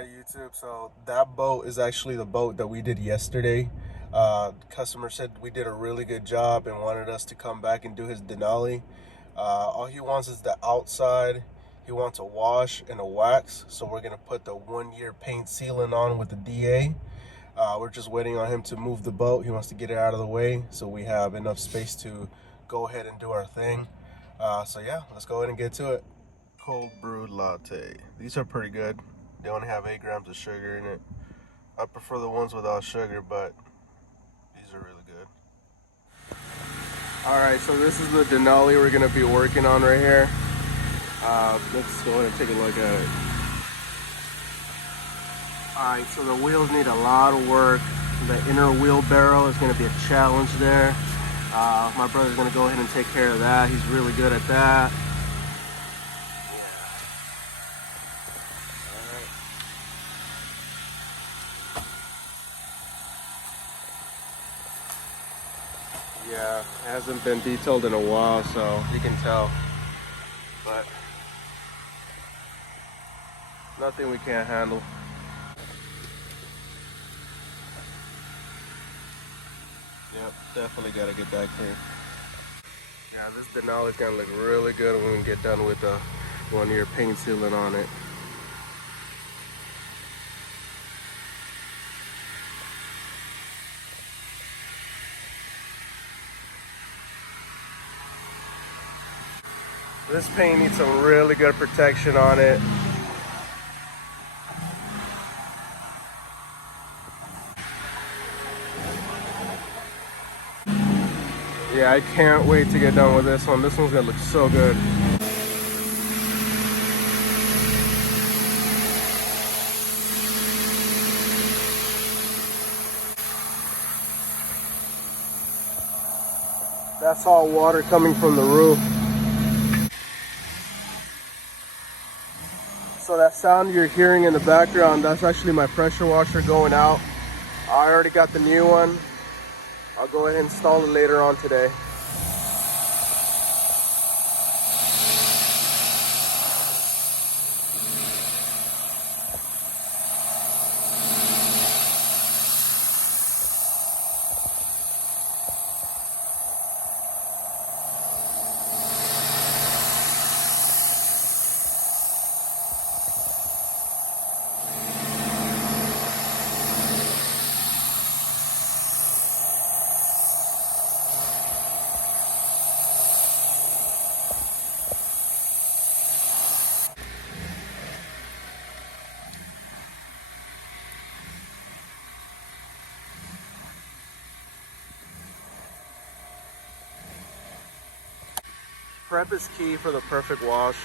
Alright, YouTube, so that boat is actually the boat that we did yesterday. Customer said we did a really good job and wanted us to come back and do his Denali. All he wants is the outside. He wants a wash and a wax, so we're gonna put the 1-year paint sealant on with the DA. We're just waiting on him to move the boat. He wants to get it out of the way so we have enough space to go ahead and do our thing. So yeah, let's go ahead and get to it. Cold brewed latte. These are pretty good. They only have 8 grams of sugar in it. I prefer the ones without sugar, but these are really good. Alright, so this is the Denali we're going to be working on right here. Let's go ahead and take a look at it. Alright, so the wheels need a lot of work. The inner wheel barrel is going to be a challenge there. My brother's going to go ahead and take care of that. He's really good at that. Yeah, it hasn't been detailed in a while, so you can tell. But nothing we can't handle. Yep, definitely gotta get that clean. Yeah, this Denali is gonna look really good when we get done with the 1-year paint sealant on it. This paint needs some really good protection on it. Yeah, I can't wait to get done with this one. This one's gonna look so good. That's all water coming from the roof. So that sound you're hearing in the background, that's actually my pressure washer going out. I already got the new one. I'll go ahead and install it later on today. Prep is key for the perfect wash.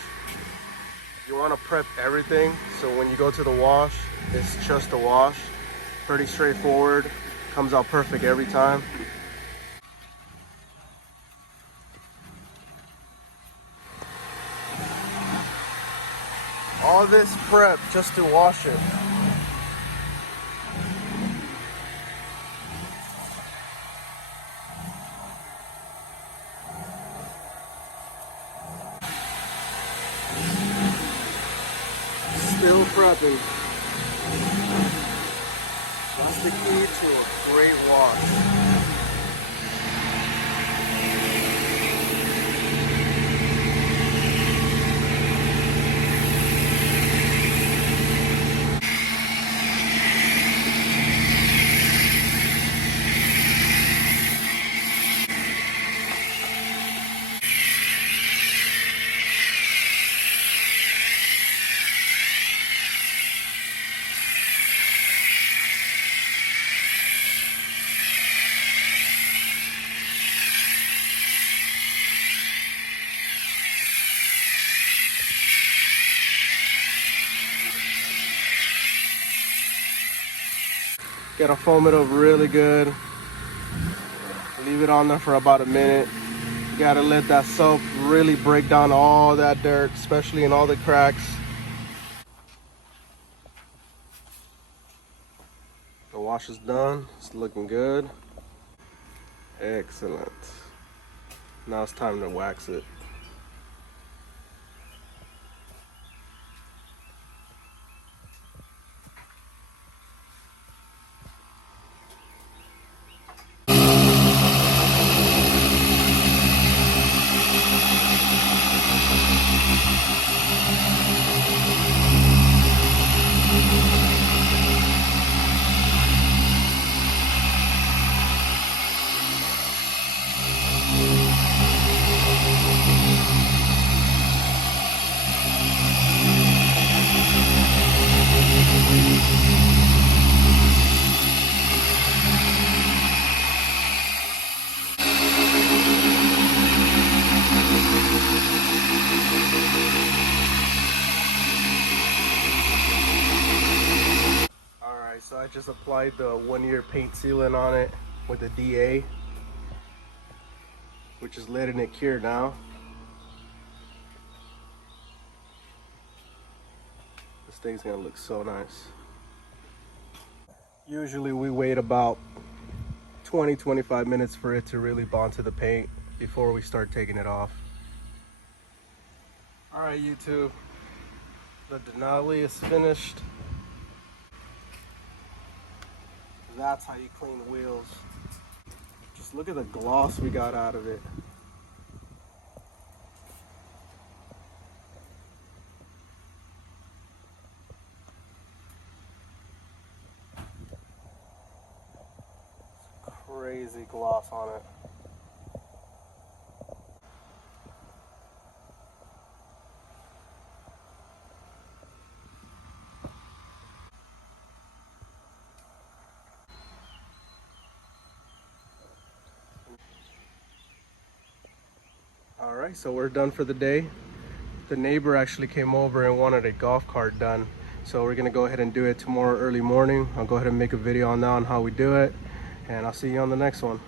You want to prep everything, so when you go to the wash, it's just a wash. Pretty straightforward, comes out perfect every time. All this prep just to wash it. Still prepping. That's the key to a great wash. Gotta foam it up really good. Leave it on there for about a minute. You gotta let that soap really break down all that dirt, especially in all the cracks. The wash is done. It's looking good. Excellent. Now it's time to wax it. So I just applied the 1-year paint sealant on it with the DA, which is letting it cure now. This thing's gonna look so nice. Usually we wait about 20-25 minutes for it to really bond to the paint before we start taking it off. All right, YouTube, the Denali is finished. That's how you clean the wheels. Just look at the gloss we got out of it. Crazy gloss on it. All right, so we're done for the day. The neighbor actually came over and wanted a golf cart done. So we're gonna go ahead and do it tomorrow early morning. I'll go ahead and make a video on that on how we do it. And I'll see you on the next one.